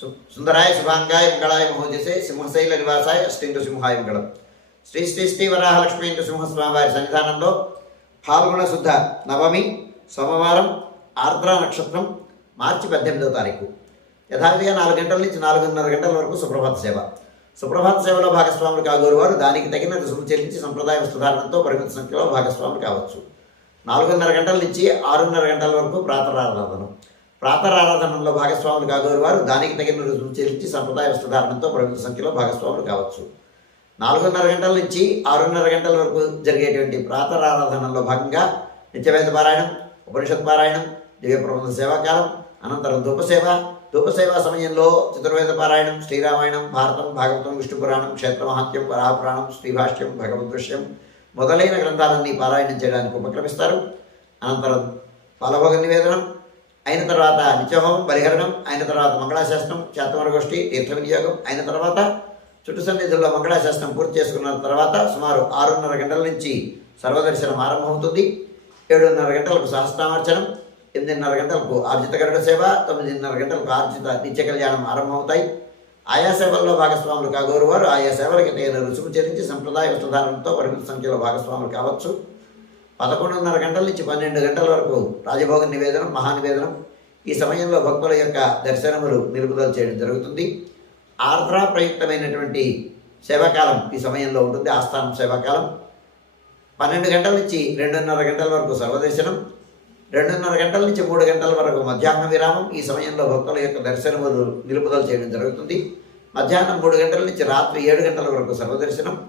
సు- సుందరాయ శుభాంగాయ మంగళాయ మహోజసే సింహశైల నివాసాయ అష్టేంద్ర సింహాయ మంగళం శ్రీ శ్రీ శ్రీ వరాహలక్ష్మీంద్ర సింహస్వామి వారి సన్నిధానంలో ఫాల్గుణ శుద్ధ నవమి సోమవారం ఆర్ద్ర నక్షత్రం మార్చి పద్దెనిమిదవ తారీఖు యథావిధిగా నాలుగు గంటల నుంచి నాలుగున్నర గంటల వరకు సుప్రభాత సేవ. సుప్రభాత సేవలో భాగస్వాములు కాగోరు వారు దానికి తగిన రుసుము చెల్లించి సంప్రదాయ వస్తుధారణతో పరిమిత సంఖ్యలో భాగస్వాములు కావచ్చు. నాలుగున్నర గంటల నుంచి ఆరున్నర గంటల వరకు ప్రాతరారాధన. ప్రాతరారాధనలో భాగస్వాములు కాగోరు వారు దానికి తగిన రుజువు చెల్లించి సంప్రదాయ వస్తుధారణతో ప్రముఖ సంఖ్యలో భాగస్వాములు కావచ్చు. నాలుగున్నర గంటల నుంచి ఆరున్నర గంటల వరకు జరిగేటువంటి ప్రాతరారాధనలో భాగంగా నిత్యవేద పారాయణం ఉపనిషత్ పారాయణం దివ్య ప్రబంధ సేవాకాలం అనంతరం ధూపసేవ ధూపసేవ సమయంలో చతుర్వేద పారాయణం శ్రీరామాయణం భారతం భాగవతం విష్ణు పురాణం క్షేత్రమహాత్యం వరాహపురాణం శ్రీభాష్యం భగవద్దృశ్యం మొదలైన గ్రంథాలన్నీ పారాయణం చేయడానికి ఉపక్రమిస్తారు. అనంతరం పాలభోగ నివేదనం అయిన తర్వాత నిత్యహోమం పరిహరణం అయిన తర్వాత మంగళాశాస్త్రం చేతమరగోష్ఠి తీర్థ వినియోగం అయిన తర్వాత చుట్టు సన్నిధుల్లో మంగళాశాస్త్రం పూర్తి చేసుకున్న తర్వాత సుమారు ఆరున్నర గంటల నుంచి సర్వదర్శనం ఆరంభమవుతుంది. ఏడున్నర గంటలకు సహస్రామార్చనం ఎనిమిదిన్నర గంటలకు ఆర్జిత గరుడ సేవ తొమ్మిదిన్నర గంటలకు ఆర్జిత నిత్య కళ్యాణం ఆరంభమవుతాయి. ఆయా సేవల్లో భాగస్వాములు కాగోరు వారు ఆయా సేవలకి తగిన రుసుము చెల్లించి సంప్రదాయ వస్త్రధారణతో పరిమిత సంఖ్యలో భాగస్వాములు కావచ్చు. పదకొండున్నర గంటల నుంచి పన్నెండు గంటల వరకు రాజభోగ నివేదనం మహానివేదనం ఈ సమయంలో భక్తుల యొక్క దర్శనములు నిలుపుదల చేయడం జరుగుతుంది. ఆర్ద్ర ప్రయుక్తమైనటువంటి సేవాకాలం ఈ సమయంలో ఉంటుంది. ఆస్థానం సేవాకాలం. పన్నెండు గంటల నుంచి రెండున్నర గంటల వరకు సర్వదర్శనం. రెండున్నర గంటల నుంచి మూడు గంటల వరకు మధ్యాహ్న విరామం. ఈ సమయంలో భక్తుల యొక్క దర్శనములు నిలుపుదల చేయడం జరుగుతుంది. మధ్యాహ్నం మూడు గంటల నుంచి రాత్రి ఏడు గంటల వరకు సర్వదర్శనం.